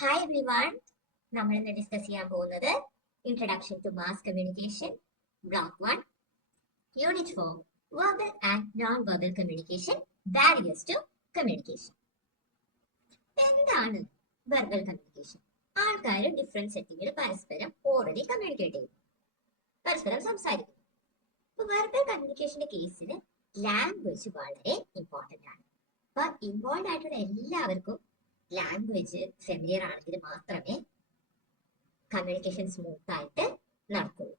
Hi everyone, നമ്മൾ ഇന്ന് discuss ചെയ്യാൻ പോകുന്നത് introduction to mass communication block 1 unit 4 verbal and non verbal communication barriers to communication. എന്താണ് verbal communication? ആൾക്കാർ different സെറ്റിംഗിൽ പരസ്പരം ഓൾറെഡി കമ്മ്യൂണിക്കേറ്റ് ചെയ്യും, പരസ്പരം സംസാരിക്കും. ഇപ്പൊ വെർബൽ കമ്മ്യൂണിക്കേഷന്റെ കേസിൽ ലാംഗ്വേജ് വളരെ ഇമ്പോർട്ടന്റ് ആണ്. അപ്പൊ ഇൻവോൾവ് ആയിട്ടുള്ള എല്ലാവർക്കും ലാംഗ്വേജ് ഫെമിലിയർ ആണെങ്കിൽ മാത്രമേ കമ്മ്യൂണിക്കേഷൻ സ്മൂത്ത് ആയിട്ട് നടക്കുള്ളൂ.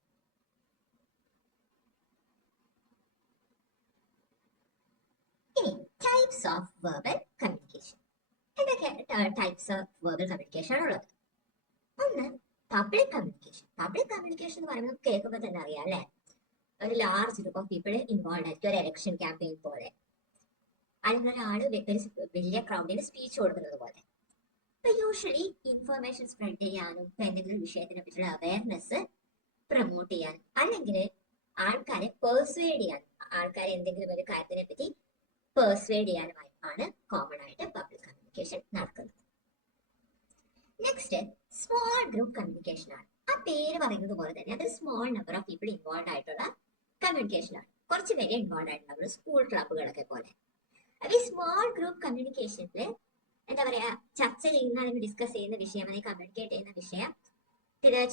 ഇനി ടൈപ്സ് ഓഫ് വെർബൽ കമ്മ്യൂണിക്കേഷൻ. എന്തൊക്കെ ടൈപ്സ് ഓഫ് വെർബൽ കമ്മ്യൂണിക്കേഷൻ ആണുള്ളത്? ഒന്ന്, പബ്ലിക് കമ്മ്യൂണിക്കേഷൻ. പബ്ലിക് കമ്മ്യൂണിക്കേഷൻ എന്ന് പറയുമ്പോൾ കേൾക്കുമ്പോൾ തന്നെ അറിയാം അല്ലെ, ഒരു large group of people involve ആയിരിക്കും, ഒരു ഇലക്ഷൻ ക്യാമ്പയിൻ പോലെ, അല്ലെങ്കിൽ ഒരാള് വലിയ ക്രൗഡിന് സ്പീച്ച് കൊടുക്കുന്നത് പോലെ. ഇപ്പൊ യൂഷ്വലി ഇൻഫർമേഷൻ സ്പ്രെഡ് ചെയ്യാനും ഇപ്പൊ എന്തെങ്കിലും വിഷയത്തിനെ പറ്റിയുള്ള അവയർനെസ് പ്രൊമോട്ട് ചെയ്യാനും അല്ലെങ്കിൽ ആൾക്കാരെ പെർസ്വേഡ് ചെയ്യാനും, ആൾക്കാരെ എന്തെങ്കിലും ഒരു കാര്യത്തിനെ പറ്റി പെർസ്വേഡ് ചെയ്യാനുമായി ആണ് കോമൺ ആയിട്ട് പബ്ലിക് കമ്മ്യൂണിക്കേഷൻ നടക്കുന്നത്. നെക്സ്റ്റ്, സ്മോൾ ഗ്രൂപ്പ് കമ്മ്യൂണിക്കേഷൻ ആണ്. ആ പേര് പറയുന്നത് പോലെ തന്നെ അത് small number of people involve ആയിട്ടുള്ള കമ്മ്യൂണിക്കേഷൻ ആണ്. കുറച്ച് പേര് ഇൻവോൾവ് ആയിട്ടുള്ള സ്കൂൾ ക്ലബുകളൊക്കെ പോലെ. അപ്പൊ ഈ സ്മോൾ ഗ്രൂപ്പ് കമ്മ്യൂണിക്കേഷനിൽ എന്താ പറയാ, ചർച്ച ചെയ്യുന്ന അല്ലെങ്കിൽ ഡിസ്കസ് ചെയ്യുന്ന വിഷയം അല്ലെങ്കിൽ കമ്മ്യൂണിക്കേറ്റ് ചെയ്യുന്ന വിഷയം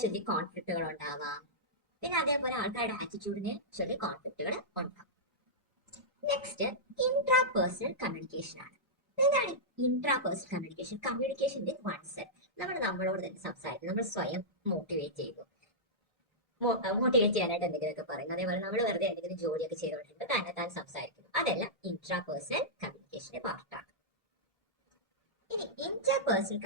ചൊല്ലി കോൺഫ്ലിക്റ്റുകൾ ഉണ്ടാവാം. പിന്നെ അതേപോലെ ആൾക്കാരുടെ ആറ്റിറ്റ്യൂഡിനെ ചൊല്ലി കോൺഫ്ലിക്റ്റുകൾ ഉണ്ടാവും. നെക്സ്റ്റ്, ഇൻട്രാ പേഴ്സണൽ കമ്മ്യൂണിക്കേഷൻ ആണ്. എന്താണ് intra personal communication? Communication with one self. നമ്മളോട് തന്നെ സംസാരിക്കും, നമ്മൾ സ്വയം മോട്ടിവേറ്റ് ചെയ്യുന്നു, മോട്ടിവേറ്റ് ചെയ്യാനായിട്ട് എന്തെങ്കിലുമൊക്കെ പറയുന്നു. അതേപോലെ നമ്മൾ വെറുതെ എന്തെങ്കിലും ജോലിയൊക്കെ ചെയ്തുകൊണ്ടിരിക്കുമ്പോൾ തന്നെ താൻ സംസാരിക്കുന്നു. അതെല്ലാം ഇൻട്രാ പേഴ്സണൽ കമ്മ്യൂണിക്കേഷന്റെ പാർട്ടാണ്. ഇനി ഇന്റർ പേഴ്സണൽ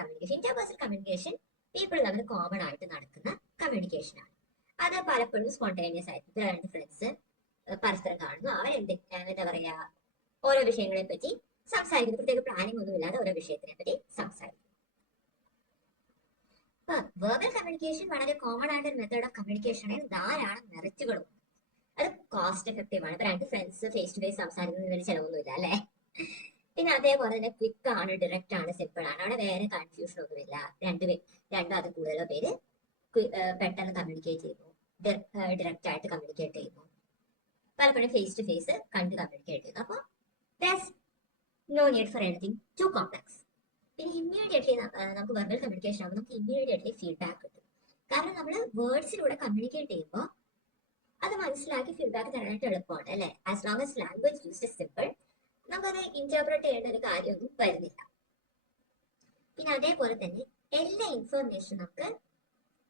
കമ്മ്യൂണിക്കേഷൻ പീപ്പിൾ തമ്മിൽ കോമൺ ആയിട്ട് നടക്കുന്ന കമ്മ്യൂണിക്കേഷൻ ആണ്. അത് പലപ്പോഴും സ്പോണ്ടേനിയസ് ആയിട്ട് രണ്ട് ഫ്രണ്ട്സ് പരസ്പരം കാണുന്നു, അവർ എന്താ പറയാ ഓരോ വിഷയങ്ങളെ പറ്റി സംസാരിക്കുന്നു, പ്രത്യേക പ്ലാനിങ് ഒന്നും ഇല്ലാതെ ഓരോ വിഷയത്തിനെ പറ്റി സംസാരിക്കുന്നു. വെർബൽ കമ്മ്യൂണിക്കേഷൻ വളരെ കോമൺ ആയിട്ട് ഒരു മെത്തേഡ് ഓഫ് കമ്മ്യൂണിക്കേഷൻ ആണ്. ധാരാളം മെറിറ്റുകളും, അത് കോസ്റ്റ് എഫക്റ്റീവ് ആണ്. ഇപ്പൊ രണ്ട് ഫ്രണ്ട്സ് ഫേസ് ടു ഫേസ് സംസാരിക്കുന്നതിന് വലിയ ചിലവൊന്നുമില്ല അല്ലെ. പിന്നെ അതേപോലെ തന്നെ ക്വിക്ക് ആണ്, ഡയറക്റ്റ് ആണ്, സിമ്പിൾ ആണ്. അവിടെ വേറെ കൺഫ്യൂഷൻ ഒന്നുമില്ല. രണ്ടും അത് കൂടുതലോ പേര് പെട്ടെന്ന് കമ്മ്യൂണിക്കേറ്റ് ചെയ്യുന്നു, ഡയറക്റ്റ് ആയിട്ട് കമ്മ്യൂണിക്കേറ്റ് ചെയ്യുന്നു, പലപ്പോഴും ഫേസ് ടു ഫേസ് കണ്ട് കമ്മ്യൂണിക്കേറ്റ് ചെയ്യുന്നു. അപ്പോൾ no need for anything too complex. പിന്നെ ഇമ്മീഡിയറ്റ്ലി നമുക്ക് വെർബൽ കമ്മ്യൂണിക്കേഷൻ ആകുമ്പോൾ നമുക്ക് ഇമ്മീഡിയറ്റ്ലി ഫീഡ്ബാക്ക് കിട്ടും. കാരണം നമ്മൾ വേർഡ്സിലൂടെ കമ്മ്യൂണിക്കേറ്റ് ചെയ്യുമ്പോൾ അത് മനസ്സിലാക്കി ഫീഡ്ബാക്ക് തരാനായിട്ട് എളുപ്പമാണ് അല്ലെ. As long as language used simple, നമുക്കത് ഇന്റർപ്രറ്റ് ചെയ്യേണ്ട ഒരു കാര്യമൊന്നും വരുന്നില്ല. പിന്നെ അതേപോലെ തന്നെ എല്ലാ ഇൻഫർമേഷനും നമുക്ക്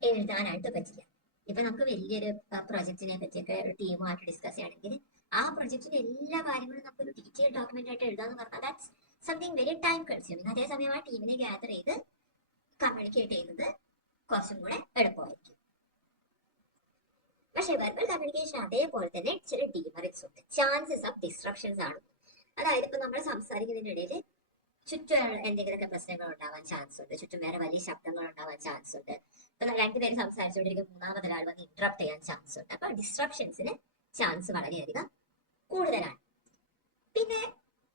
എഴുതാനായിട്ട് പറ്റില്ല. ഇപ്പൊ നമുക്ക് വലിയൊരു പ്രൊജക്റ്റിനെ പറ്റിയൊക്കെ ഒരു ടീമുമായിട്ട് ഡിസ്കസ് ചെയ്യണമെങ്കിൽ ആ പ്രൊജക്റ്റിന്റെ എല്ലാ കാര്യങ്ങളും നമുക്കൊരു ഡീറ്റെയിൽ ഡോക്യുമെന്റ് ആയിട്ട് എഴുതാന്ന് പറഞ്ഞാൽ that's something very time consuming. അതേസമയം ആ ടീമിനെ ഗ്യാദർ ചെയ്ത് കമ്മ്യൂണിക്കേറ്റ് ചെയ്യുന്നത് കുറച്ചും കൂടെ എളുപ്പമായിരിക്കും. പക്ഷെ വെർബൽ കമ്മ്യൂണിക്കേഷൻ അതേപോലെ തന്നെ ചില ഡീമെറിറ്റ്സ് ഉണ്ട്, ചാൻസസ് ഓഫ് ഡിസ്ട്രപ്ഷൻസ് ആണ്. അതായത് ഇപ്പൊ നമ്മൾ സംസാരിക്കുന്നതിന്റെ ഇടയിൽ ചുറ്റും എന്തെങ്കിലുമൊക്കെ പ്രശ്നങ്ങൾ ഉണ്ടാവാൻ ചാൻസ് ഉണ്ട്, ചുറ്റും വേറെ വലിയ ശബ്ദങ്ങൾ ഉണ്ടാവാൻ ചാൻസ് ഉണ്ട്. ഇപ്പൊ രണ്ടുപേര് സംസാരിച്ചുകൊണ്ടിരിക്കും, മൂന്നാമതൊരാൾ വന്ന് ഇന്ററപ്റ്റ് ചെയ്യാൻ ചാൻസ് ഉണ്ട്. അപ്പൊ ഡിസ്ട്രപ്ഷൻസിന് ചാൻസ് വളരെയധികം കൂടുതലാണ്. പിന്നെ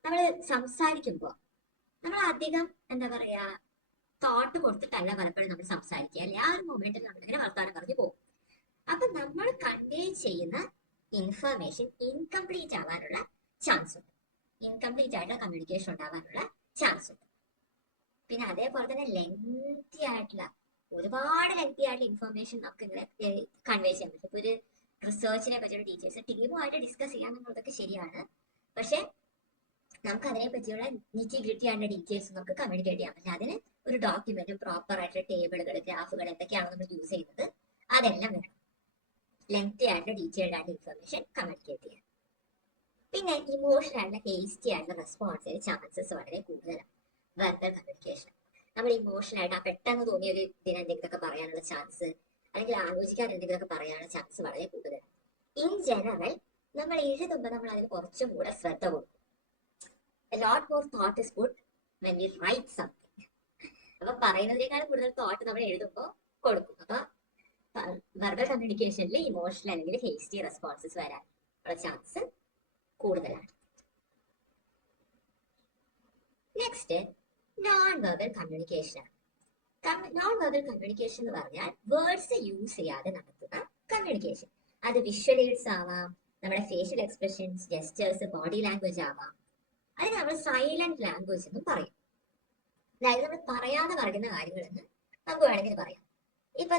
നമ്മൾ സംസാരിക്കുമ്പോൾ നമ്മൾ അധികം എന്താ പറയാ തോട്ട് കൊടുത്തിട്ടല്ല പലപ്പോഴും നമ്മൾ സംസാരിക്കുക അല്ലെ. ആ ഒരു മൊമെന്റിൽ നമ്മളിങ്ങനെ വർത്താനം പറഞ്ഞു പോകും. അപ്പൊ നമ്മൾ കൺവേ ചെയ്യുന്ന ഇൻഫർമേഷൻ ഇൻകംപ്ലീറ്റ് ആവാനുള്ള ചാൻസ് ഉണ്ട്, ഇൻകംപ്ലീറ്റ് ആയിട്ടുള്ള കമ്മ്യൂണിക്കേഷൻ ഉണ്ടാവാനുള്ള ചാൻസ് ഉണ്ട്. പിന്നെ അതേപോലെ തന്നെ ഒരുപാട് ലെങ്തി ആയിട്ടുള്ള ഇൻഫർമേഷൻ നമുക്ക് ഇങ്ങനെ കൺവേ ചെയ്യാൻ പറ്റും. ഇപ്പൊ ഒരു റിസർച്ചിനെ പറ്റിയുള്ള ഡീറ്റെയിൽസ് ടീമുമായിട്ട് ഡിസ്കസ് ചെയ്യാന്നുള്ളതൊക്കെ ശരിയാണ്, പക്ഷെ നമുക്ക് അതിനെ പറ്റിയുള്ള നിറ്റി ഗ്രിറ്റി ആയിട്ടുള്ള ഡീറ്റെയിൽസ് നമുക്ക് കമ്മ്യൂണിക്കേറ്റ് ചെയ്യാൻ പറ്റില്ല. അതിന് ഒരു ഡോക്യുമെന്റും പ്രോപ്പർ ആയിട്ടുള്ള ടേബിളുകൾ, ഗ്രാഫുകൾ എന്തൊക്കെയാണ് നമ്മൾ യൂസ് ചെയ്യുന്നത് അതെല്ലാം വേണം ലെങ്തി ആയിട്ടുള്ള ഡീറ്റെയിൽഡ് ആയിട്ടുള്ള ഇൻഫർമേഷൻ കമ്മ്യൂണിക്കേറ്റ് ചെയ്യാൻ. പിന്നെ ഇമോഷണൽ ആയിട്ടുള്ള ഹേസ്റ്റി ആയിട്ടുള്ള റെസ്പോൺസിന് ചാൻസസ് വളരെ കൂടുതലാണ് വെർബൽ കമ്മ്യൂണിക്കേഷൻ. നമ്മൾ ഇമോഷണൽ ആയിട്ട് പെട്ടെന്ന് തോന്നിയ ഒരു ഇതിന് എന്തെങ്കിലുമൊക്കെ പറയാനുള്ള ചാൻസ്, അല്ലെങ്കിൽ ആലോചിക്കാൻ എന്തെങ്കിലുമൊക്കെ പറയാനുള്ള ചാൻസ് വളരെ കൂടുതലാണ്. ഇൻ ജനറൽ നമ്മൾ എഴുതുമ്പോൾ നമ്മൾ അതിന് കുറച്ചും കൂടെ ശ്രദ്ധ കൊടുക്കും. A lot more thought is put when we write something. അപ്പൊ പറയുന്നതിനേക്കാളും കൂടുതൽ തോട്ട് നമ്മൾ എഴുതുമ്പോൾ കൊടുക്കും. അപ്പൊ വെർബൽ കമ്മ്യൂണിക്കേഷനിൽ ഇമോഷണൽ അല്ലെങ്കിൽ ഹേസ്റ്റി റെസ്പോൺസസ് വരാൻ ഉള്ള ചാൻസ് കൂടുതലാണ്. നെക്സ്റ്റ്, നോൺ വെർബൽ കമ്മ്യൂണിക്കേഷൻ ആണ്. നോൺ വെർബൽ കമ്മ്യൂണിക്കേഷൻ എന്ന് പറഞ്ഞാൽ വേർഡ്സ് യൂസ് ചെയ്യാതെ നടത്തുന്ന കമ്മ്യൂണിക്കേഷൻ. അത് വിഷ്വൽ എയ്ഡ്സ് ആവാം, നമ്മുടെ facial expressions, gestures, body language ആവാം. അതിന് നമ്മൾ സൈലന്റ് ലാംഗ്വേജ് എന്നും പറയും. അതായത് നമ്മൾ പറയാതെ പറയുന്ന കാര്യങ്ങളെന്ന് നമുക്ക് വേണമെങ്കിൽ പറയാം. ഇപ്പൊ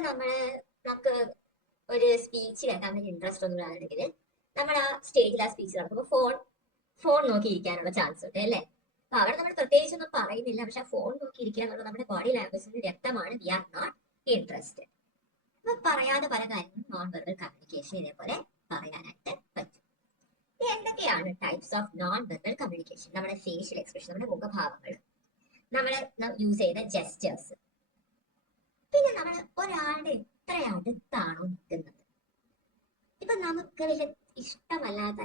നമുക്ക് ഒരു സ്പീച്ച് കേൾക്കാൻ വേണ്ടി ഇൻട്രസ്റ്റ് ഒന്നും ഇല്ലാന്നുണ്ടെങ്കിൽ നമ്മൾ ആ സ്റ്റേജിൽ ആ സ്പീച്ച് നടക്കുമ്പോൾ ഫോൺ നോക്കി ഇരിക്കാനുള്ള ചാൻസ് ഉണ്ട് അല്ലേ? അപ്പൊ അവിടെ നമ്മൾ പ്രത്യേകിച്ചൊന്നും പറയുന്നില്ല, പക്ഷെ ആ ഫോൺ നോക്കി ഇരിക്കുക എന്നുള്ളത് നമ്മുടെ ബോഡി ലാംഗ്വേജിന് വ്യക്തമാണ്. We are not interested. അപ്പൊ പറയാതെ പല കാര്യങ്ങളും നോൺ വെർബൽ കമ്മ്യൂണിക്കേഷൻ ഇതേപോലെ പറയാനായിട്ട് പറ്റും. എന്തൊക്കെയാണ് types of non verbal communication? നമ്മുടെ ഫേഷ്യൽ എക്സ്പ്രഷൻ, നമ്മുടെ മുഖഭാവങ്ങൾ, നമ്മൾ യൂസ് ചെയ്യുന്ന ജെസ്റ്റേഴ്സ്, പിന്നെ നമ്മൾ ഒരാളുടെ എത്ര അടുത്താണോ നിൽക്കുന്നത്. ഇപ്പൊ നമുക്ക് വലിയ ഇഷ്ടമല്ലാത്ത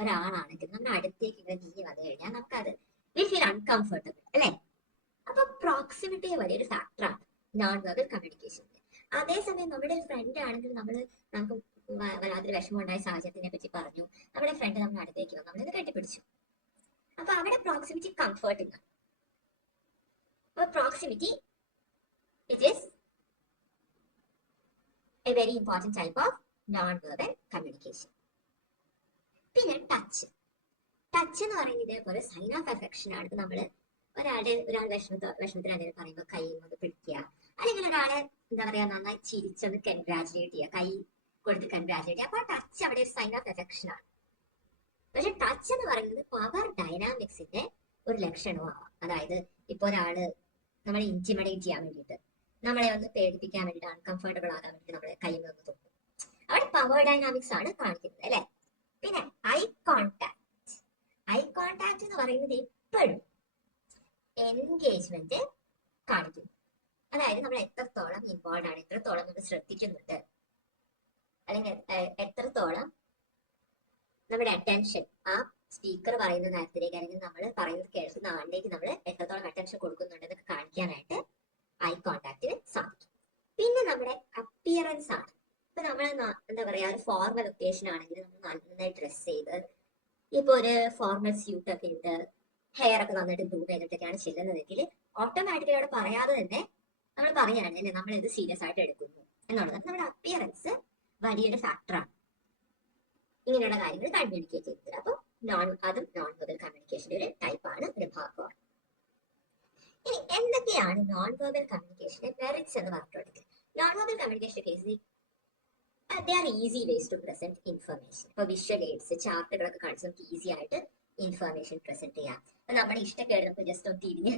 ഒരാളാണെങ്കിൽ നമ്മുടെ അടുത്തേക്ക് ഇങ്ങനെ നീങ്ങി വന്നു കഴിഞ്ഞാൽ നമുക്കത് വി ഫീൽ അൺകംഫർട്ടബിൾ അല്ലെ? അപ്പൊ പ്രോക്സിമിറ്റി വലിയൊരു ഫാക്ടറാണ് നോൺ വെർബൽ കമ്മ്യൂണിക്കേഷൻ. അതേസമയം നമ്മുടെ ഒരു ഫ്രണ്ട് ആണെങ്കിൽ നമുക്ക് വല്ലാത്തൊരു വിഷമം ഉണ്ടായ സാഹചര്യത്തിനെ പറ്റി പറഞ്ഞു, നമ്മുടെ ഫ്രണ്ട് നമ്മുടെ അടുത്തേക്ക് വന്നു, നമ്മളിത് കെട്ടിപ്പിടിച്ചു. അപ്പൊ അവിടെ പ്രോക്സിമിറ്റി കംഫർട്ടിംഗ് ആണ്. അപ്പൊ proximity it is A very important type of non verbal communication. പിന്നെ ടച്ച് എന്ന് പറയുന്നത് ഇതേപോലെ സൈൻ ഓഫ് അഫെക്ഷൻ ആണ്. ഇപ്പൊ നമ്മള് ഒരാൾ വിഷമത്തിൽ എന്തെങ്കിലും പറയുമ്പോൾ കൈ ഒന്ന് പിടിക്കുക, അല്ലെങ്കിൽ ഒരാളെ എന്താ പറയാ നന്നായി ചിരിച്ചൊന്ന് കൺഗ്രാജുലേറ്റ് ചെയ്യുക, കൈ കൊടുത്ത് കൺഗ്രാജുലേറ്റ് ചെയ്യുക. അപ്പൊ ടച്ച് അവിടെ ഒരു സൈൻ ഓഫ് അഫെക്ഷൻ ആണ്. പക്ഷെ ടച്ച് എന്ന് പറയുന്നത് പവർ ഡൈനാമിക്സിന്റെ ഒരു ലക്ഷണമാവാം. അതായത് ഇപ്പൊ ഒരാള് നമ്മളെ ഇന്റിമിഡേറ്റ് ചെയ്യാൻ വേണ്ടിയിട്ട്, നമ്മളെ ഒന്ന് പേടിപ്പിക്കാൻ വേണ്ടിയിട്ട്, അൺകംഫർട്ടബിൾ ആകാൻ വേണ്ടിയിട്ട് നമ്മളെ കയ്യിൽ നിന്ന് തൊട്ടു, അവിടെ പവർ ഡൈനാമിക്സ് ആണ് കാണിക്കുന്നത് അല്ലെ? പിന്നെ ഐ കോണ്ടാക്ട് എന്ന് പറയുന്നത് എപ്പോഴും എൻഗേജ്മെന്റ് കാണിക്കുന്നു. അതായത് നമ്മൾ എത്രത്തോളം ഇൻവോൾവ് ആണ്, എത്രത്തോളം നമ്മൾ ശ്രദ്ധിക്കുന്നുണ്ട്, അല്ലെങ്കിൽ എത്രത്തോളം നമ്മുടെ അറ്റൻഷൻ ആ സ്പീക്കർ പറയുന്ന കാര്യത്തിലേക്ക് അല്ലെങ്കിൽ നമ്മൾ പറയുന്നത് കേൾക്കുന്ന ആളിലേക്ക് നമ്മൾ എത്രത്തോളം അറ്റൻഷൻ കൊടുക്കുന്നുണ്ടെന്നൊക്കെ കാണിക്കാനായിട്ട് ഐ കോണ്ടാക്റ്റിന് സാധിക്കും. പിന്നെ നമ്മുടെ അപ്പിയറൻസ് ആണ്. ഇപ്പൊ നമ്മൾ എന്താ പറയാ ഒരു ഫോർമൽ ഒക്കേഷൻ ആണെങ്കിൽ നമ്മൾ നന്നായി ഡ്രസ് ചെയ്ത്, ഇപ്പൊ ഒരു ഫോർമൽ സ്യൂട്ട് ഒക്കെ ഇട്ട് ഹെയർ ഒക്കെ നന്നായിട്ട് ഗ്രൂം ചെയ്തിട്ടൊക്കെയാണ് ചെല്ലുന്നതെങ്കിൽ ഓട്ടോമാറ്റിക്കലി അവിടെ പറയാതെ തന്നെ നമ്മൾ പറയാണ് അല്ലെ നമ്മൾ ഇത് സീരിയസ് ആയിട്ട് എടുക്കുന്നു എന്നുള്ളത്. നമ്മുടെ അപ്പിയറൻസ് വലിയൊരു ഫാക്ടറാണ് ഇങ്ങനെയുള്ള കാര്യങ്ങൾ കമ്മ്യൂണിക്കേറ്റ് ചെയ്യുന്നത്. അപ്പൊ അതും നോൺ വെർബൽ കമ്മ്യൂണിക്കേഷന്റെ ഒരു ടൈപ്പാണ്, ഒരു ഭാഗമാണ്. ഇനി എന്തൊക്കെയാണ് നോൺ വെർബൽ കമ്മ്യൂണിക്കേഷന്റെ മെറിറ്റ്സ് എന്ന് പറഞ്ഞിട്ടുണ്ടെങ്കിൽ, നോൺ വെർബൽ കമ്മ്യൂണിക്കേഷന്റെ കേസിൽ they are easy ways to present information. ഇപ്പൊ വിഷ്വൽ എയ്ഡ്സ്, ചാർട്ടുകളൊക്കെ കാണിച്ച് നമുക്ക് ഈസി ആയിട്ട് ഇൻഫർമേഷൻ പ്രസന്റ് ചെയ്യാം. അപ്പൊ നമ്മുടെ ഇഷ്ടക്കേട് നമുക്ക് ജസ്റ്റ് ഒന്ന് തിരിഞ്ഞ്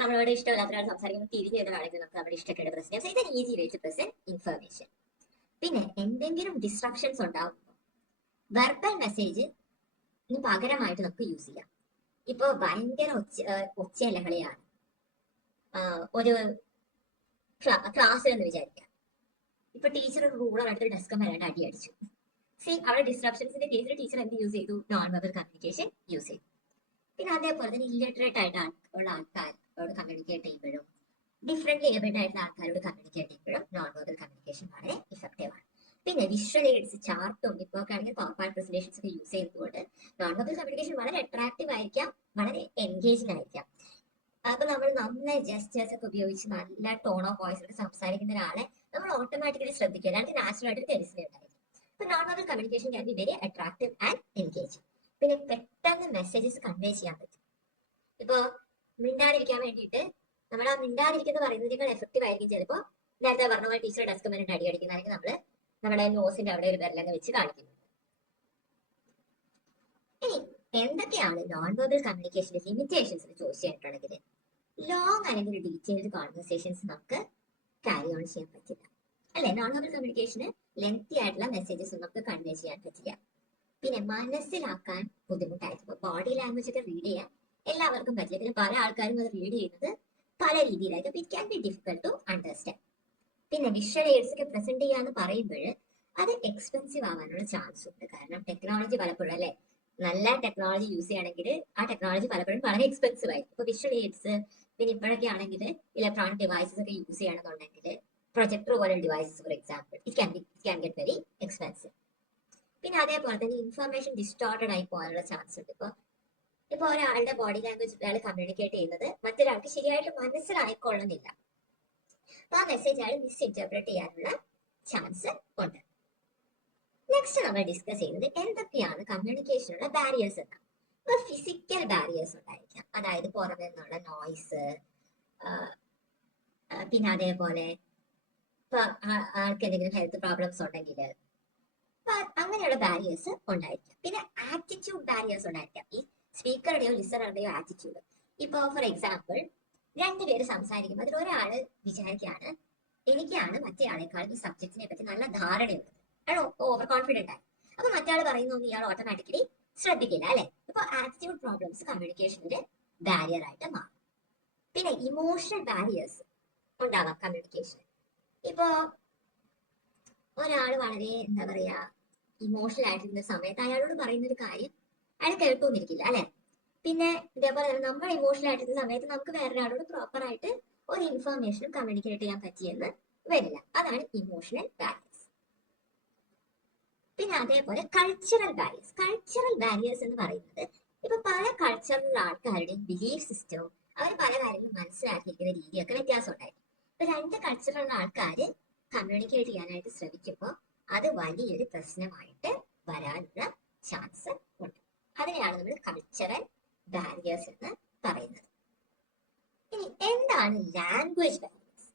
നമ്മളോട് ഇഷ്ടമില്ലാത്ത ഒരാൾ സംസാരിക്കുമ്പോൾ തിരിഞ്ഞ് വേണമെങ്കിൽ നമുക്ക് നമ്മുടെ ഇഷ്ടക്കേട് പ്രസന്റ് ചെയ്യാം. സോ ഇതൊരു easy way to present information. പിന്നെ എന്തെങ്കിലും ഡിസ്ട്രക്ഷൻസ് ഉണ്ടാകുമ്പോൾ വെർബൽ മെസ്സേജ് പകരമായിട്ട് നമുക്ക് യൂസ് ചെയ്യാം. ഇപ്പൊ ഭയങ്കര ഒച്ചയലകളിയാണ് ഒരു ക്ലാസ്സിൽ എന്ന് വിചാരിക്കാം. ഇപ്പൊ ടീച്ചർ ഒരു റൂളർ അടുത്ത് ഡെസ്കം വരാണ്ട് അടി അടിച്ചു. അവിടെ ഡിസ്ട്രപ്ഷൻസിന്റെ കേസിൽ ടീച്ചർ എന്ത് യൂസ് ചെയ്തു? നോൺ വെർബൽ കമ്മ്യൂണിക്കേഷൻ യൂസ് ചെയ്തു. പിന്നെ അതേപോലെ തന്നെ ഇല്ലിറ്ററേറ്റ് ആയിട്ട് ഉള്ള ആൾക്കാരോട് കമ്മ്യൂണിക്കേറ്റ് ചെയ്യുമ്പോഴും ഡിഫറെന്റ് ഏബിൾഡ് ആയിട്ടുള്ള ആൾക്കാരോട് കമ്മ്യൂണിക്കേറ്റ് ചെയ്യുമ്പോഴും നോൺ വെർബൽ കമ്മ്യൂണിക്കേഷൻ വളരെ ഇഫക്റ്റീവ് ആണ്. പിന്നെ വിഷ്വൽ എയ്ഡ്സ്, ചാർട്ടും ഇപ്പോൾ ആണെങ്കിൽ പവർ പോയിന്റ് പ്രസന്റേഷൻസ് ഒക്കെ യൂസ് ചെയ്യുന്നതുകൊണ്ട് നോൺ വെർബൽ കമ്മ്യൂണിക്കേഷൻ വളരെ അട്രാക്റ്റീവ് ആയിരിക്കാം, വളരെ എൻഗേജിംഗ് ആയിരിക്കാം. അപ്പൊ നമ്മൾ നന്നായി ജെസ്റ്റേഴ്സ് ഒക്കെ ഉപയോഗിച്ച് നല്ല ടോൺ ഓഫ് വോയിസിൽ സംസാരിക്കുന്ന ഒരാളെ നമ്മൾ ഓട്ടോമാറ്റിക്കലി ശ്രദ്ധിക്കുക, നമുക്ക് നാച്ചുറൽ ആയിട്ട് ടെലിസ്മേ ഉണ്ടായിരിക്കും. അപ്പൊ non verbal communication can be very attractive and engaging. പിന്നെ പെട്ടെന്ന് മെസ്സേജസ് കൺവേ ചെയ്യാൻ പറ്റും. ഇപ്പൊ മിണ്ടാതിരിക്കാൻ വേണ്ടിയിട്ട് നമ്മൾ ആ മിണ്ടാതിരിക്കുന്ന പറയുന്നതിനേക്കാൾ എഫക്റ്റീവ് ആയിരിക്കും ചിലപ്പോൾ നേരത്തെ പറഞ്ഞ പോലെ ടീച്ചർ ഡെസ്ക് മേലിട്ട് അടി അടിക്കുന്ന, അല്ലെങ്കിൽ നമ്മൾ നമ്മുടെ നോസിന്റെ അവിടെ ഒരു വിരലങ്ങ് വെച്ച് കാണിക്കുന്നത്. ഇനി എന്തൊക്കെയാണ് നോൺ വെർബൽ കമ്മ്യൂണിക്കേഷന്റെ ലിമിറ്റേഷൻസ് എന്ന് ചോദിച്ചിട്ടുണ്ടെങ്കിൽ, ലോങ് അല്ലെങ്കിൽ ഡീറ്റെയിൽഡ് കോൺവെർസേഷൻസ് നമുക്ക് ക്യാരി ഓൺ ചെയ്യാൻ പറ്റില്ല അല്ലെ? നോൺ വെർബൽ കമ്മ്യൂണിക്കേഷന് ലെങ്തി ആയിട്ടുള്ള മെസ്സേജസ് നമുക്ക് കൺവേ ചെയ്യാൻ പറ്റില്ല. പിന്നെ മനസ്സിലാക്കാൻ ബുദ്ധിമുട്ടായിരിക്കും. ബോഡി ലാംഗ്വേജ് ഒക്കെ റീഡ് ചെയ്യാൻ എല്ലാവർക്കും പറ്റില്ല. പിന്നെ പല ആൾക്കാരും അത് റീഡ് ചെയ്യുന്നത് പല രീതിയിലായിരിക്കും. It can be difficult to understand. പിന്നെ വിഷ്വൽ എയ്ഡ്സ് ഒക്കെ പ്രസന്റ് ചെയ്യാന്ന് പറയുമ്പോൾ അത് എക്സ്പെൻസീവ് ആവാനുള്ള ചാൻസ് ഉണ്ട്. കാരണം ടെക്നോളജി പലപ്പോഴും അല്ലെ, നല്ല ടെക്നോളജി യൂസ് ചെയ്യണമെങ്കിൽ ആ ടെക്നോളജി പലപ്പോഴും വളരെ എക്സ്പെൻസീവ് ആയിരിക്കും. ഇപ്പൊ വിഷ്വൽ എയ്ഡ്സ് പിന്നെ ഇപ്പോഴൊക്കെ ആണെങ്കിൽ ഇലക്ട്രോണിക് ഡിവൈസസ് ഒക്കെ യൂസ് ചെയ്യണമെന്നുണ്ടെങ്കിൽ പ്രൊജക്ടർ പോലുള്ള devices for example it can get very expensive. പിന്നെ അതേപോലെ തന്നെ ഇൻഫർമേഷൻ ഡിസ്റ്റോർട്ടഡ് ആയി പോകാനുള്ള ചാൻസ് ഉണ്ട്. ഇപ്പൊ ഒരാളുടെ ബോഡി ലാംഗ്വേജ് ഒരാൾ കമ്മ്യൂണിക്കേറ്റ് ചെയ്യുന്നത് മറ്റൊരാൾക്ക് ശരിയായിട്ട് മനസ്സിലായിക്കൊള്ളുന്നില്ല. അപ്പൊ ആ മെസ്സേജ് അയാൾ മിസ്ഇന്റർപ്രറ്റ് ചെയ്യാനുള്ള ചാൻസ് ഉണ്ട്. നെക്സ്റ്റ് നമ്മൾ ഡിസ്കസ് ചെയ്യുന്നത് എന്തൊക്കെയാണ് കമ്മ്യൂണിക്കേഷനുള്ള ബാരിയേഴ്സ് എന്നാണ്. ഇപ്പൊ ഫിസിക്കൽ ബാരിയേഴ്സ് ഉണ്ടായിരിക്കാം, അതായത് പുറമെ നിന്നുള്ള നോയ്സ്, പിന്നെ അതേപോലെ ഇപ്പൊ ആൾക്ക് എന്തെങ്കിലും ഹെൽത്ത് പ്രോബ്ലംസ് ഉണ്ടെങ്കിൽ അങ്ങനെയുള്ള ബാരിയേഴ്സ് ഉണ്ടായിരിക്കാം. പിന്നെ ആറ്റിറ്റ്യൂഡ് ബാരിയേഴ്സ് ഉണ്ടായിരിക്കാം, ഈ സ്പീക്കറുടെയോ ലിസണറുടെയോ ആറ്റിറ്റ്യൂഡ്. ഇപ്പൊ ഫോർ എക്സാമ്പിൾ രണ്ടുപേര് സംസാരിക്കുമ്പോൾ അതിൽ ഒരാള് വിചാരിക്കുകയാണ് എനിക്കാണ് മറ്റേ ആളെക്കാൾ ഈ സബ്ജക്റ്റിനെ പറ്റി നല്ല ധാരണയുള്ളത്, അയാൾ ഓവർ കോൺഫിഡന്റ് ആയി. അപ്പൊ മറ്റേ പറയുന്നൊന്നും ഇയാൾ ഓട്ടോമാറ്റിക്കലി ശ്രദ്ധിക്കില്ല അല്ലെ. ഇപ്പൊ ആറ്റിറ്റ്യൂഡ് പ്രോബ്ലംസ് കമ്മ്യൂണിക്കേഷനിൽ ബാരിയർ ആയിട്ട് മാറും. പിന്നെ ഇമോഷണൽ ബാരിയേഴ്സ് ഉണ്ടാവാം കമ്മ്യൂണിക്കേഷൻ. ഇപ്പോ ഒരാൾ വളരെ എന്താ പറയാ ഇമോഷണൽ ആയിട്ടിരുന്ന സമയത്ത് അയാളോട് പറയുന്ന ഒരു കാര്യം അയാൾ കേൾക്കൊന്നിരിക്കില്ല അല്ലെ. പിന്നെ ഇതേപോലെ തന്നെ നമ്മൾ ഇമോഷണൽ ആയിട്ടിരുന്ന സമയത്ത് നമുക്ക് വേറൊരാളോട് പ്രോപ്പർ ആയിട്ട് ഒരു ഇൻഫർമേഷനും കമ്മ്യൂണിക്കേറ്റ് ചെയ്യാൻ പറ്റിയെന്ന് വരില്ല. അതാണ് ഇമോഷണൽ ബാരിയേഴ്സ്. പിന്നെ അതേപോലെ കൾച്ചറൽ ബാരിയേഴ്സ്. കൾച്ചറൽ ബാരിയേഴ്സ് എന്ന് പറയുന്നത് ഇപ്പൊ പല കൾച്ചറിലുള്ള ആൾക്കാരുടെയും ബിലീഫ് സിസ്റ്റവും അവർ പല കാര്യങ്ങളും മനസ്സിലാക്കിയിരിക്കുന്ന രീതിയൊക്കെ വ്യത്യാസം ഉണ്ടായിരിക്കും. ഇപ്പൊ രണ്ട് കൾച്ചറിലുള്ള ആൾക്കാര് കമ്മ്യൂണിക്കേറ്റ് ചെയ്യാനായിട്ട് ശ്രമിക്കുമ്പോൾ അത് വലിയൊരു പ്രശ്നമായിട്ട് വരാനുള്ള ചാൻസ് ഉണ്ട്. അതിനെയാണ് നമ്മൾ കൾച്ചറൽ ബാരിയേഴ്സ് എന്ന് പറയുന്നത്. ഇനി എന്താണ് ലാംഗ്വേജ് ബാരിയേഴ്സ്?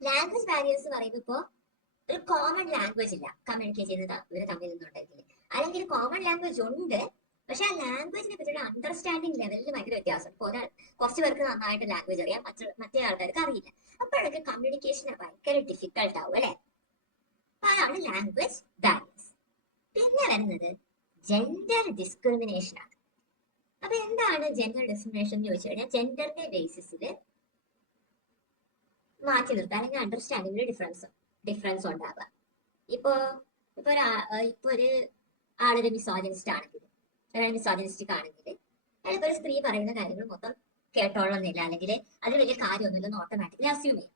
ലാംഗ്വേജ് ബാരിയേഴ്സ് പറയുമ്പോൾ ഇപ്പോൾ ഒരു കോമൺ ലാംഗ്വേജ് ഇല്ല കമ്മ്യൂണിക്കേറ്റ് ചെയ്യുന്നത് ഇവർ തമ്മിൽ നിന്നുണ്ടെങ്കിൽ, അല്ലെങ്കിൽ കോമൺ ലാംഗ്വേജ് ഉണ്ട് പക്ഷെ ആ ലാംഗ്വേജിനെ പറ്റിയുള്ള അണ്ടർസ്റ്റാൻഡിങ് ലെവലിൽ ഭയങ്കര വ്യത്യാസം. ഇപ്പോൾ കുറച്ച് പേർക്ക് നന്നായിട്ട് ലാംഗ്വേജ് അറിയാം, മറ്റേ ആൾക്കാർക്ക് അറിയില്ല. അപ്പോഴൊക്കെ കമ്മ്യൂണിക്കേഷൻ ഭയങ്കര ഡിഫിക്കൽട്ട് ആവും അല്ലെ. അതാണ് ലാംഗ്വേജ് ബാരിയേഴ്സ്. പിന്നെ വരുന്നത് ജെൻഡർ ഡിസ്ക്രിമിനേഷൻ ആണ്. അപ്പൊ എന്താണ് ജെൻഡർ ഡിസ്ക്രിമിനേഷൻ എന്ന് ചോദിച്ചു കഴിഞ്ഞാൽ ജെൻഡറിന്റെ ബേസിസിൽ മാറ്റി നിർത്താൻ അല്ലെങ്കിൽ അണ്ടർസ്റ്റാൻഡിങ്ങിൽ ഡിഫറൻസ് ഉണ്ടാവുക. ഇപ്പൊ ഒരു ആളൊരു മിസോജിനിസ്റ്റ് ആണെങ്കിൽ, ഒരാൾ മിസോജിനിസ്റ്റിക് ആണെങ്കിൽ അയാൾക്ക് ഒരു സ്ത്രീ പറയുന്ന കാര്യങ്ങൾ മൊത്തം കേട്ടോളന്നില്ല, അല്ലെങ്കിൽ അതിൽ വലിയ കാര്യമൊന്നുമില്ലെന്ന് ഓട്ടോമാറ്റിക്കലി അസ്യൂം ചെയ്യും.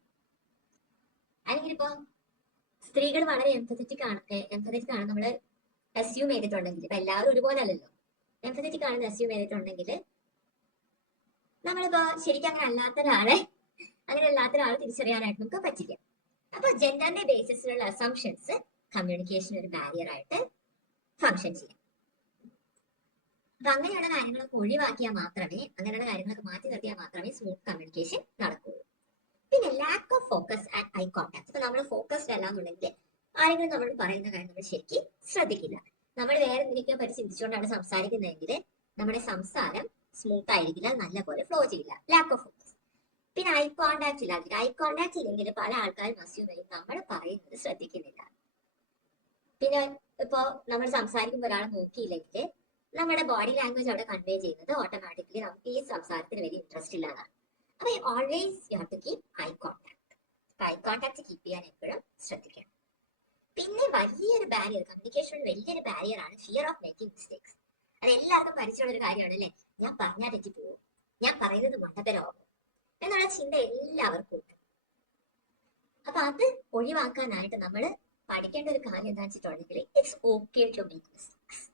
അല്ലെങ്കിൽ ഇപ്പൊ സ്ത്രീകൾ വളരെ എംഫത്തറ്റിക് ആണ് നമ്മൾ അസ്യൂം ചെയ്തിട്ടുണ്ടെങ്കിൽ, ഇപ്പൊ എല്ലാവരും ഒരുപോലെ അല്ലല്ലോ, എംഫത്തറ്റിക് ആണെന്ന് അസ്യൂം ചെയ്തിട്ടുണ്ടെങ്കിൽ നമ്മളിപ്പോ ശരിക്കും അങ്ങനെ അല്ലാത്ത ഒരാളെ തിരിച്ചറിയാനായിട്ട് നമുക്ക് പറ്റില്ല. അപ്പൊ ജെൻഡറിന്റെ ബേസിസിലുള്ള അസംഷൻസ് കമ്മ്യൂണിക്കേഷൻ ഒരു ബാരിയർ ആയിട്ട് ഫങ്ഷൻ ചെയ്യും. അപ്പൊ അങ്ങനെയുള്ള കാര്യങ്ങളൊക്കെ ഒഴിവാക്കിയാൽ മാത്രമേ, അങ്ങനെയുള്ള കാര്യങ്ങളൊക്കെ മാറ്റി നിർത്തിയാൽ മാത്രമേ സ്മൂത്ത് കമ്മ്യൂണിക്കേഷൻ നടക്കുകയുള്ളൂ. പിന്നെ lack of focus and eye contact. ഇപ്പൊ നമ്മൾ ഫോക്കസ്ഡ് അല്ലാന്നുണ്ടെങ്കിൽ ആരെങ്കിലും നമ്മൾ പറയുന്ന കാര്യം നമ്മൾ ശരിക്കും ശ്രദ്ധിക്കില്ല. നമ്മൾ വേറെ എന്തിനൊക്കെ പറ്റി ചിന്തിച്ചുകൊണ്ടാണ് സംസാരിക്കുന്നതെങ്കിൽ നമ്മുടെ സംസാരം സ്മൂത്ത് ആയിരിക്കില്ല, നല്ലപോലെ ഫ്ലോ ചെയ്യില്ല. Lack of focus. പിന്നെ ഐ കോൺടാക്ട് ഇല്ലാതിരിക്കും. ഐ കോൺടാക്ട് ഇല്ലെങ്കിൽ പല ആൾക്കാരും അസ്യൂം ചെയ്യും നമ്മൾ പറയുന്നത് ശ്രദ്ധിക്കുന്നില്ല. പിന്നെ ഇപ്പോ നമ്മൾ സംസാരിക്കുമ്പോൾ ഒരാളെ നോക്കിയില്ലെങ്കിൽ നമ്മുടെ ബോഡി ലാംഗ്വേജ് അവിടെ കൺവേ ചെയ്യുന്നത് ഓട്ടോമാറ്റിക്കലി നമുക്ക് ഈ സംസാരത്തിന് വലിയ ഇൻട്രസ്റ്റ് ഇല്ലാതാണ്. അപ്പൊ always you have to keep eye contact. Eye contact keep ചെയ്യാൻ എപ്പോഴും ശ്രദ്ധിക്കണം. പിന്നെ വലിയൊരു ബാരിയർ, കമ്മ്യൂണിക്കേഷനിൽ വലിയൊരു ബാരിയർ ആണ് ഫിയർ ഓഫ് മേക്കിംഗ് മിസ്റ്റേക്സ്. അത് എല്ലാവർക്കും പരിചയമുള്ള ഒരു കാര്യമാണ് അല്ലെ. ഞാൻ പറഞ്ഞാൽ തെറ്റിപ്പോവും, ഞാൻ പറയുന്നത് മണ്ടത്തരമാകും എന്നുള്ള ചിന്ത എല്ലാവർക്കും ഉണ്ട്. അപ്പൊ അത് ഒഴിവാക്കാനായിട്ട് നമ്മൾ പഠിക്കേണ്ട ഒരു കാര്യം എന്താ വെച്ചിട്ടുണ്ടെങ്കിൽ it's okay to make mistakes.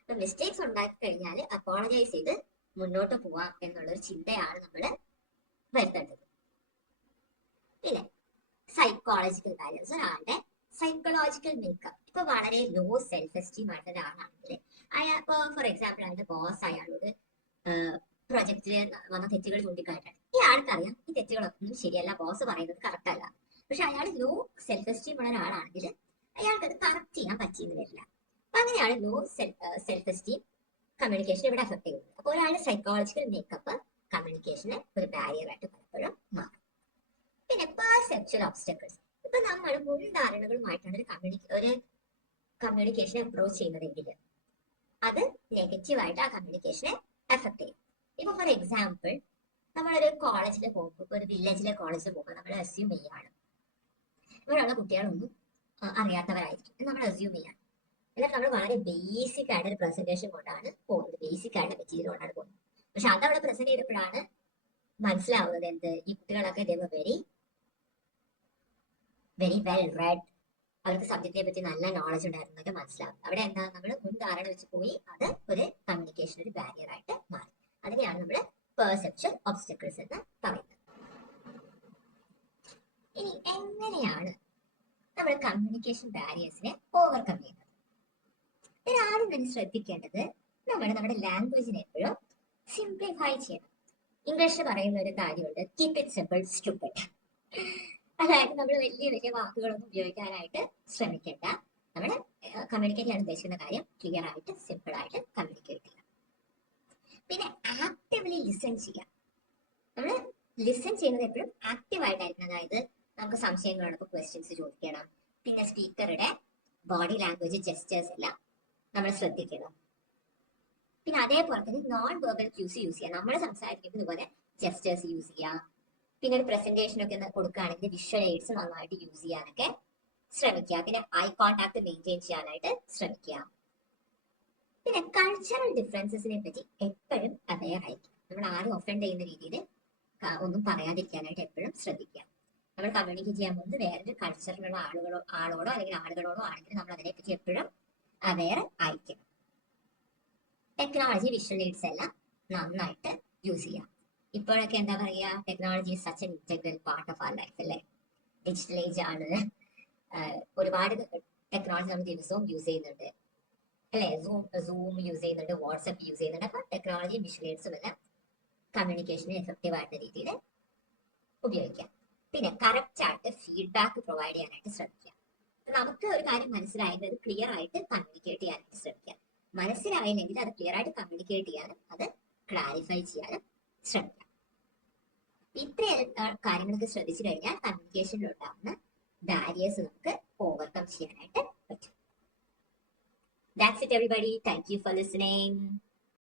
അപ്പൊ മിസ്റ്റേക്സ് ഉണ്ടാക്കി കഴിഞ്ഞാൽ അപ്പോളജൈസ് ചെയ്ത് മുന്നോട്ട് പോവാം എന്നുള്ളൊരു ചിന്തയാണ് നമ്മൾ വരുത്തേണ്ടത്. പിന്നെ സൈക്കോളജിക്കൽ ബാരിയേഴ്സ്. ഒരാളുടെ സൈക്കോളജിക്കൽ മേക്കപ്പ്. ഇപ്പൊ വളരെ ലോ സെൽഫ് എസ്റ്റീം ആയിട്ടുള്ള ഒരാളാണെങ്കിൽ ഇപ്പൊ ഫോർ എക്സാമ്പിൾ അയാളുടെ ബോസ് അയാളോട് പ്രൊജക്റ്റില് വന്ന തെറ്റുകൾ ചൂണ്ടിക്കാട്ടാണ്. ഈ ആൾക്കറിയാം ഈ തെറ്റുകളൊന്നും ശരിയല്ല, ബോസ് പറയുന്നത് കറക്റ്റ് അല്ല. പക്ഷെ അയാൾ ലോ സെൽഫ് എസ്റ്റീം ഉള്ള ഒരാളാണെങ്കിൽ അയാൾക്ക് അത് കറക്റ്റ് ചെയ്യാൻ പറ്റിയെന്ന് വരില്ല. അപ്പൊ അങ്ങനെയാണ് ലോ സെൽഫ് എസ്റ്റീം കമ്മ്യൂണിക്കേഷൻ ഇവിടെ എഫക്ട് ചെയ്യുന്നത്. അപ്പോൾ ഒരാളുടെ സൈക്കോളജിക്കൽ മേക്കപ്പ് കമ്മ്യൂണിക്കേഷന് ഒരു ബാരിയർ ആയിട്ട് പലപ്പോഴും മാറും. പിന്നെ പെർസെപ്ച്വൽ ഒബ്സ്റ്റക്കിൾസ്. ഇപ്പൊ നമ്മൾ മുൻധാരണകളുമായിട്ടാണ് ഒരു കമ്മ്യൂണിക്കേഷനെ അപ്രോച്ച് ചെയ്യുന്നതെങ്കിൽ അത് നെഗറ്റീവായിട്ട് ആ കമ്മ്യൂണിക്കേഷനെ എഫക്ട് ചെയ്യും. ഇപ്പൊ ഫോർ എക്സാമ്പിൾ നമ്മളൊരു കോളേജിൽ പോകുമ്പോൾ, ഒരു വില്ലേജിലെ കോളേജിൽ പോകുമ്പോൾ നമ്മൾ അസ്യൂം ചെയ്യാണ് ഇവിടെയുള്ള കുട്ടികളൊന്നും അറിയാത്തവരായിരിക്കും നമ്മൾ അസ്യൂം ചെയ്യാണ്. എന്നിട്ട് നമ്മൾ വളരെ ബേസിക് ആയിട്ട് ഒരു പ്രസന്റേഷൻ കൊണ്ടാണ് പോകുന്നത്, ബേസിക് ആയിട്ട് മെറ്റീരിയൽ കൊണ്ടാണ് പോകുന്നത്. പക്ഷെ അതവിടെ പ്രസന്റ് ചെയ്തപ്പോഴാണ് മനസ്സിലാവുന്നത് എന്ത്, ഈ കുട്ടികളൊക്കെ വെരി വെൽ റെഡ്, അവർക്ക് സബ്ജക്റ്റിനെ പറ്റി നല്ല നോളജ് ഉണ്ടായിരുന്നൊക്കെ മനസ്സിലാവും. അവിടെ എന്താ, നമ്മൾ മുൻധാരണ വെച്ച് പോയി, അത് ഒരു കമ്മ്യൂണിക്കേഷൻ ഒരു ബാരിയർ ആയിട്ട് മാറി. അതിനെയാണ് നമ്മൾ പെർസെപ്ച്വൽ ഒബ്സ്റ്റക്കിൾസ് എന്ന് പറയുന്നത്. ഇനി എങ്ങനെയാണ് നമ്മൾ കമ്മ്യൂണിക്കേഷൻ ബാരിയേഴ്സിനെ ഓവർകം ചെയ്യുന്നത്? ആദ്യം തന്നെ ശ്രദ്ധിക്കേണ്ടത് നമ്മുടെ ലാംഗ്വേജിനെ എപ്പോഴും സിംപ്ലിഫൈ ചെയ്യണം. ഇംഗ്ലീഷിൽ പറയുന്ന ഒരു കാര്യമുണ്ട്, കീപ് ഇറ്റ് സിമ്പിൾ സ്റ്റുപ്പിഡ്. അതായത് നമ്മൾ വലിയ വലിയ വാക്കുകളൊന്നും ഉപയോഗിക്കാനായിട്ട് ശ്രമിക്കേണ്ട. നമ്മൾ കമ്മ്യൂണിക്കേറ്റ് ചെയ്യാൻ ഉദ്ദേശിക്കുന്ന കാര്യം ക്ലിയർ ആയിട്ട് സിമ്പിൾ ആയിട്ട് കമ്മ്യൂണിക്കേറ്റ് ചെയ്യാം. പിന്നെ ആക്റ്റീവ്ലി ലിസൺ ചെയ്യാം. നമ്മൾ ലിസൺ ചെയ്യുന്നത് എപ്പോഴും ആക്റ്റീവ് ആയിട്ടായിരിക്കണം. അതായത് നമുക്ക് സംശയങ്ങളോടൊപ്പം ക്വസ്റ്റ്യൻസ് ചോദിക്കണം. പിന്നെ സ്പീക്കറുടെ ബോഡി ലാംഗ്വേജ്, ജെസ്റ്റേഴ്സ് എല്ലാം നമ്മൾ ശ്രദ്ധിക്കണം. പിന്നെ അതേപോലെ തന്നെ നോൺ വെർബൽ ക്യൂസ് യൂസ് ചെയ്യാം. നമ്മൾ സംസാരിക്കുമ്പോൾ ഇതുപോലെ ജെസ്റ്റേഴ്സ് യൂസ് ചെയ്യാം. പിന്നെ ഒരു പ്രസന്റേഷൻ ഒക്കെ കൊടുക്കുകയാണെങ്കിൽ വിഷ്വൽ എയ്ഡ്സ് നന്നായിട്ട് യൂസ് ചെയ്യാനൊക്കെ ശ്രമിക്കുക. പിന്നെ ഐ കോൺടാക്ട് മെയിൻറ്റെയിൻ ചെയ്യാനായിട്ട് ശ്രമിക്കുക. പിന്നെ കൾച്ചറൽ ഡിഫറൻസസിനെ പറ്റി എപ്പോഴും അവെയർ ആയിരിക്കും. നമ്മൾ ആരും ഒഫൻഡ് ചെയ്യുന്ന രീതിയിൽ ഒന്നും പറയാതിരിക്കാനായിട്ട് എപ്പോഴും ശ്രദ്ധിക്കുക. നമ്മൾ കമ്മ്യൂണിക്കേറ്റ് ചെയ്യാൻ പോകുന്നത് വേറൊരു കൾച്ചറിലുള്ള ആളോടോ അല്ലെങ്കിൽ ആളുകളോടോ ആണെങ്കിൽ നമ്മൾ അതിനെപ്പറ്റി എപ്പോഴും അവെയർ ആയിരിക്കണം. ടെക്നോളജി, വിഷ്വൽ എയ്ഡ്സ് എല്ലാം നന്നായിട്ട് യൂസ് ചെയ്യാം. ഇപ്പോഴൊക്കെ എന്താ പറയാ, technology is such an integral part of our life അല്ലേ. ഡിജിറ്റൽ ഏജ് ആണ്. ഒരുപാട് ടെക്നോളജി നമ്മൾ ദിവസവും യൂസ് ചെയ്യുന്നുണ്ട് അല്ലെ. സൂം യൂസ് ചെയ്യുന്നുണ്ട്, വാട്സ്ആപ്പ് യൂസ് ചെയ്യുന്നുണ്ട്. അപ്പൊ ടെക്നോളജിയും വിഷ്വൽ എയ്ഡ്സും എല്ലാം കമ്മ്യൂണിക്കേഷന് എഫക്റ്റീവ് ആയിട്ടുള്ള രീതിയിൽ ഉപയോഗിക്കാം. പിന്നെ കറക്റ്റ് ആയിട്ട് ഫീഡ്ബാക്ക് പ്രൊവൈഡ് ചെയ്യാനായിട്ട് ശ്രമിക്കാം. നമുക്ക് ഒരു കാര്യം മനസ്സിലായെങ്കിൽ അത് ക്ലിയർ ആയിട്ട് കമ്മ്യൂണിക്കേറ്റ് ചെയ്യാനായിട്ട് ശ്രമിക്കാം. മനസ്സിലായില്ലെങ്കിൽ അത് ക്ലിയർ ആയിട്ട് കമ്മ്യൂണിക്കേറ്റ് ചെയ്യാനും അത് ക്ലാരിഫൈ ചെയ്യാനും ശ്രമിക്കാം. ഇത്രയും കാര്യങ്ങളൊക്കെ ശ്രദ്ധിച്ചു കഴിഞ്ഞാൽ കമ്മ്യൂണിക്കേഷനിൽ ഉണ്ടാകുന്ന ബാരിയേഴ്സ് നമുക്ക് ഓവർകം ചെയ്യാനായിട്ട് പറ്റും. That's it everybody. Thank you for listening.